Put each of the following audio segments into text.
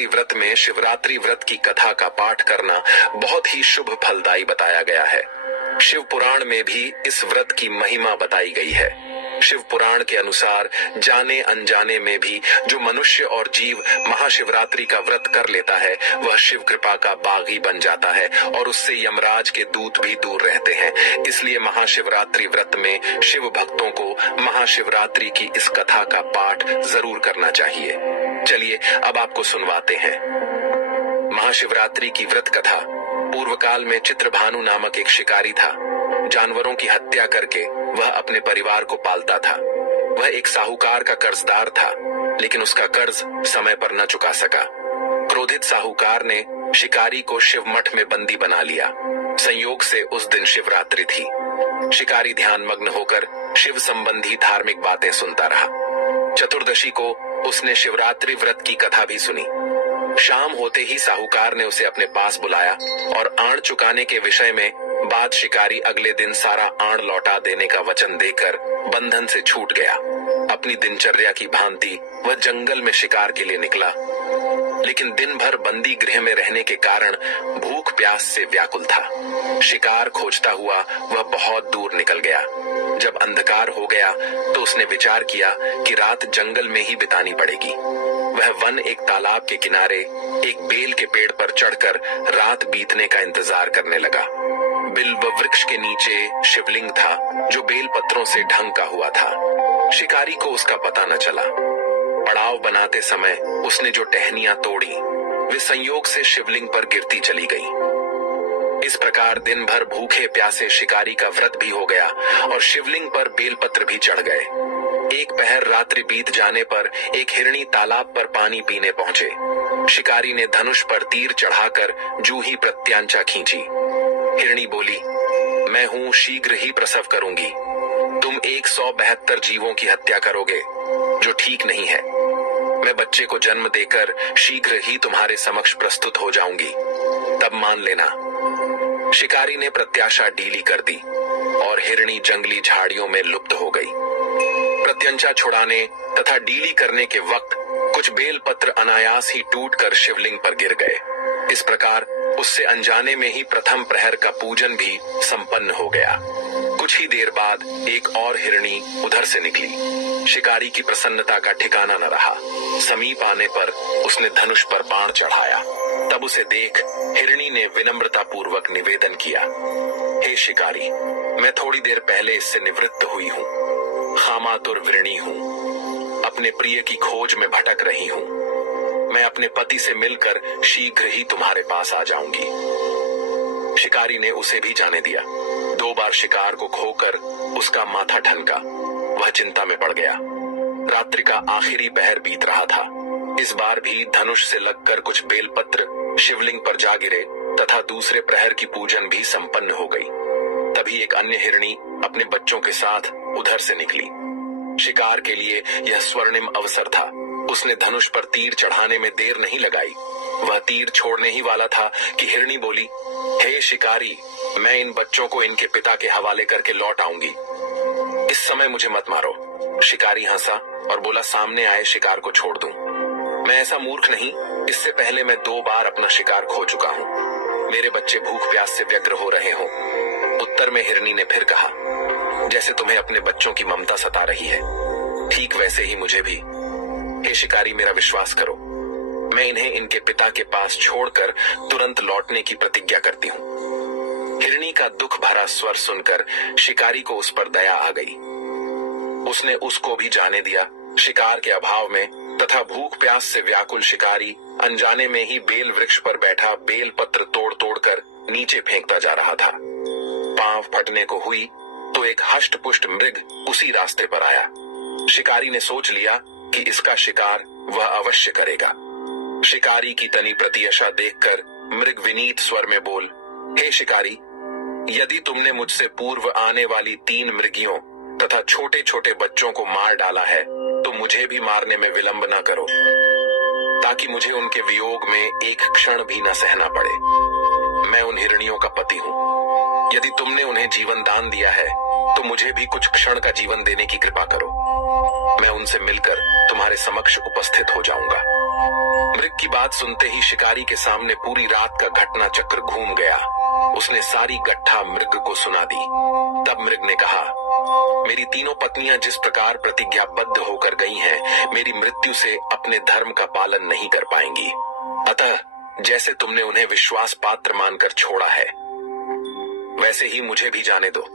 महाशिवरात्रि व्रत में शिवरात्रि व्रत की कथा का पाठ करना बहुत ही शुभ फलदायी बताया गया है। शिव पुराण में भी इस व्रत की महिमा बताई गई है। शिव पुराण के अनुसार जाने अनजाने में भी जो मनुष्य और जीव महाशिवरात्रि का व्रत कर लेता है वह शिव कृपा का बागी बन जाता है और उससे यमराज के दूत भी दूर रहते हैं। इसलिए महाशिवरात्रि व्रत में शिव भक्तों को महाशिवरात्रि की इस कथा का पाठ जरूर करना चाहिए। चलिए अब आपको सुनवाते हैं। महाशिवरात्रि की व्रत कथा। पूर्व काल में चित्रभानु नामक एक शिकारी था। जानवरों की हत्या करके वह अपने परिवार को पालता था। वह एक साहूकार का कर्जदार था, लेकिन उसका कर्ज समय पर न चुका सका। क्रोधित साहूकार ने शिकारी को शिव मठ में बंदी बना लिया। संयोग से उस दिन शिवरात्रि थी। शिकारी ध्यान मग्न होकर शिव संबंधी धार्मिक बातें सुनता रहा। चतुर्दशी को उसने शिवरात्रि व्रत की कथा भी सुनी। शाम होते ही साहूकार ने उसे अपने पास बुलाया और आण चुकाने के विषय में बाद शिकारी अगले दिन सारा आण लौटा देने का वचन देकर बंधन से छूट गया। अपनी दिनचर्या की भांति वह जंगल में शिकार के लिए निकला, लेकिन दिन भर बंदी गृह में रहने के कारण भूख प्यास से व्याकुल था। शिकार खोजता हुआ वह बहुत दूर निकल गया। जब अंधकार हो गया तो उसने विचार किया कि रात जंगल में ही बितानी पड़ेगी। वह वन एक तालाब के किनारे एक बेल के पेड़ पर चढ़कर रात बीतने का इंतजार करने लगा। बिल्व वृक्ष के नीचे शिवलिंग था जो बेल पत्रों से ढंका हुआ था। शिकारी को उसका पता न चला। पड़ाव बनाते समय उसने जो टहनियां तोड़ी वे संयोग से शिवलिंग पर गिरती चली गईं। इस प्रकार दिन भर भूखे प्यासे शिकारी का व्रत भी हो गया और शिवलिंग पर बेलपत्र भी चढ़ गए। एक पहर रात्रि बीत जाने पर एक हिरणी तालाब पर पानी पीने पहुंचे। शिकारी ने धनुष पर तीर चढ़ाकर जूही प्रत्यांचा खींची। हिरणी बोली, मैं हूं, शीघ्र ही प्रसव करूंगी। तुम 172 जीवों की हत्या करोगे, जो ठीक नहीं है। मैं बच्चे को जन्म देकर शीघ्र ही तुम्हारे समक्ष प्रस्तुत हो जाऊंगी, तब मान लेना। शिकारी ने प्रत्याशा ढीली कर दी और हिरणी जंगली झाड़ियों में लुप्त हो गई। प्रत्यंचा छुड़ाने तथा डीली करने के वक्त कुछ बेलपत्र अनायास ही टूटकर शिवलिंग पर गिर गए। इस प्रकार उससे अनजाने में ही प्रथम प्रहर का पूजन भी संपन्न हो गया। कुछ ही देर बाद एक और हिरणी उधर से निकली। शिकारी की प्रसन्नता का ठिकाना न रहा। समीप आने पर उसने धनुष पर बाण चढ़ाया। तब उसे देख हिरणी ने विनम्रता पूर्वक निवेदन किया, हे शिकारी, मैं थोड़ी देर पहले इससे निवृत्त हुई हूँ। खामातुर वृणी हूँ, अपने प्रिय की खोज में भटक रही हूँ। मैं अपने पति से मिलकर शीघ्र ही तुम्हारे पास आ जाऊंगी। शिकारी ने उसे भी जाने दिया। 2 बार शिकार को खोकर उसका माथा ठनका। वह चिंता में पड़ गया। रात्रि का आखिरी पहर बीत रहा था। इस बार भी धनुष से लगकर कुछ बेलपत्र शिवलिंग पर जा गिरे तथा दूसरे प्रहर की पूजन भी संपन्न हो गई। तभी एक अन्य हिरणी अपने बच्चों के साथ उधर से निकली। शिकार के लिए यह स्वर्णिम अवसर था। उसने धनुष पर तीर चढ़ाने में देर नहीं लगाई। वह तीर छोड़ने ही वाला था कि हिरणी बोली, हे शिकारी, मैं इन बच्चों को इनके पिता के हवाले करके लौट आऊंगी। इस समय मुझे मत मारो। शिकारी हंसा और बोला, सामने आए शिकार को छोड़ दूं। मैं ऐसा मूर्ख नहीं। इससे पहले मैं 2 बार अपना शिकार खो चुका हूँ। मेरे बच्चे भूख प्यास से व्यग्र हो रहे हो। उत्तर में हिरणी ने फिर कहा, जैसे तुम्हें अपने बच्चों की ममता सता रही है, ठीक वैसे ही मुझे भी। हे शिकारी, मेरा विश्वास करो। मैं इन्हें इनके पिता के पास छोड़कर तुरंत लौटने की प्रतिज्ञा करती हूँ। हिरणी का दुख भरा स्वर सुनकर शिकारी को उस पर दया आ गई। उसने उसको भी जाने दिया। शिकार के अभाव में तथा भूख प्यास से व्याकुल शिकारी अनजाने में ही बेल वृक्ष पर बैठा बेल पत्र तोड़ तोड़कर नीचे फेंकता जा रहा था। पांव फटने को हुई तो एक हष्ट पुष्ट मृग उसी रास्ते पर आया। शिकारी ने सोच लिया कि इसका शिकार वह अवश्य करेगा। शिकारी की तनी प्रतियशा देखकर मृग विनीत स्वर में बोल, हे शिकारी, यदि तुमने मुझसे पूर्व आने वाली 3 मृगियों तथा छोटे छोटे बच्चों को मार डाला है तो मुझे भी मारने में विलंब न करो, ताकि मुझे उनके वियोग में एक क्षण भी न सहना पड़े। मैं उन हिरनियों का पति हूँ। यदि तुमने उन्हें जीवन दान दिया है तो मुझे भी कुछ क्षण का जीवन देने की कृपा करो। मैं उनसे मिलकर तुम्हारे समक्ष उपस्थित हो जाऊंगा। मृग की बात सुनते ही शिकारी के सामने पूरी रात का घटना चक्र घूम गया। उसने सारी गट्ठा मृग को सुना दी। तब मृग ने कहा, मेरी तीनों पत्नियां जिस प्रकार प्रतिज्ञाबद्ध होकर गई हैं, मेरी मृत्यु से अपने धर्म का पालन नहीं कर पाएंगी। अतः जैसे तुमने उन्हें विश्वास पात्र मानकर छोड़ा है, वैसे ही मुझे भी जाने दो।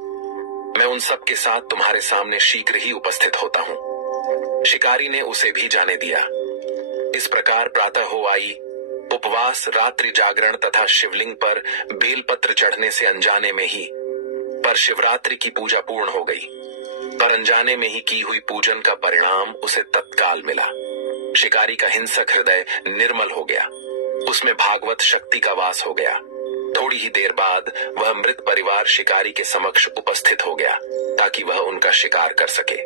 मैं उन सब के साथ तुम्हारे सामने शीघ्र ही उपस्थित होता हूं। शिकारी ने उसे भी जाने दिया। इस प्रकार प्रातः हो आई। उपवास, रात्रि जागरण तथा शिवलिंग पर बेलपत्र चढ़ने से अनजाने में ही पर शिवरात्रि की पूजा पूर्ण हो गई। पर अनजाने में ही की हुई पूजन का परिणाम उसे तत्काल मिला। शिकारी का हिंसक हृदय निर्मल हो गया। उसमें भागवत शक्ति का वास हो गया। थोड़ी ही देर बाद वह मृत परिवार शिकारी के समक्ष उपस्थित हो गया ताकि वह उनका शिकार कर सके।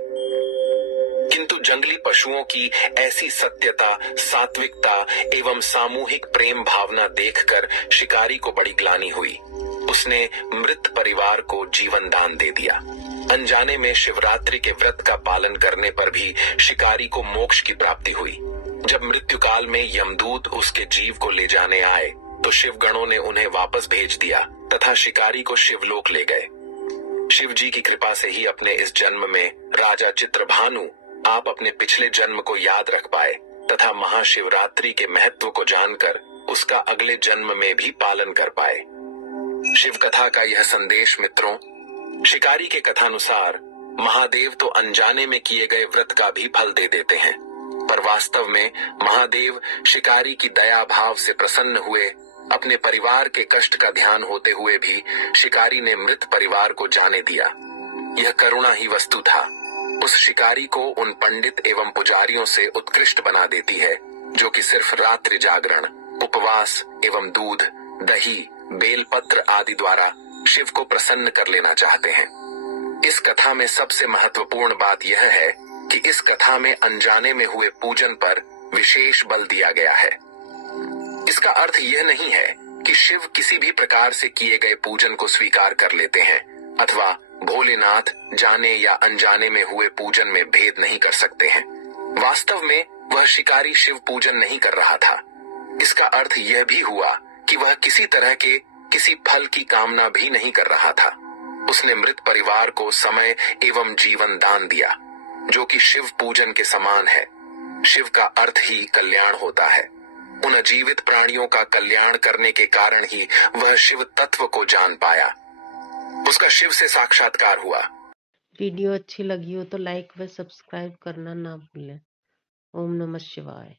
किंतु जंगली पशुओं की ऐसी सत्यता, सात्विकता एवं सामूहिक प्रेम भावना देखकर शिकारी को बड़ी ग्लानि हुई। उसने मृत परिवार को जीवन दान दे दिया। अनजाने में शिवरात्रि के व्रत का पालन करने पर भी शिकारी को मोक्ष की प्राप्ति हुई। जब मृत्यु काल में यमदूत उसके जीव को ले जाने आए तो शिवगणों ने उन्हें वापस भेज दिया तथा शिकारी को शिवलोक ले गए। शिव जी की कृपा से ही अपने इस जन्म में राजा चित्रभानु आप अपने पिछले जन्म को याद रख पाए तथा महाशिवरात्रि के महत्व को जानकर उसका अगले जन्म में भी पालन कर पाए। शिव कथा का यह संदेश मित्रों, शिकारी के कथानुसार महादेव तो अनजाने में किए गए व्रत का भी फल दे देते हैं, पर वास्तव में महादेव शिकारी की दया भाव से प्रसन्न हुए। अपने परिवार के कष्ट का ध्यान होते हुए भी शिकारी ने मृत परिवार को जाने दिया। यह करुणा ही वस्तु था। उस शिकारी को उन पंडित एवं पुजारियों से उत्कृष्ट बना देती है जो कि सिर्फ रात्रि जागरण, उपवास एवं दूध, दही, बेलपत्र आदि द्वारा शिव को प्रसन्न कर लेना चाहते हैं। इस कथा में सबसे महत्वपूर्ण बात यह है कि इस कथा में अनजाने में हुए पूजन पर विशेष बल दिया गया है। इसका अर्थ यह नहीं है कि शिव किसी भी प्रकार से किए गए पूजन को स्वीकार कर लेते हैं अथवा भोलेनाथ जाने या अनजाने में हुए पूजन में भेद नहीं कर सकते हैं। वास्तव में वह शिकारी शिव पूजन नहीं कर रहा था। इसका अर्थ यह भी हुआ कि वह किसी तरह के किसी फल की कामना भी नहीं कर रहा था। उसने मृत परिवार को समय एवं जीवन दान दिया, जो कि शिव पूजन के समान है। शिव का अर्थ ही कल्याण होता है। उन अजीवित प्राणियों का कल्याण करने के कारण ही वह शिव तत्व को जान पाया। उसका शिव से साक्षात्कार हुआ। वीडियो अच्छी लगी हो तो लाइक व सब्सक्राइब करना ना भूलें। ओम नमः शिवाय।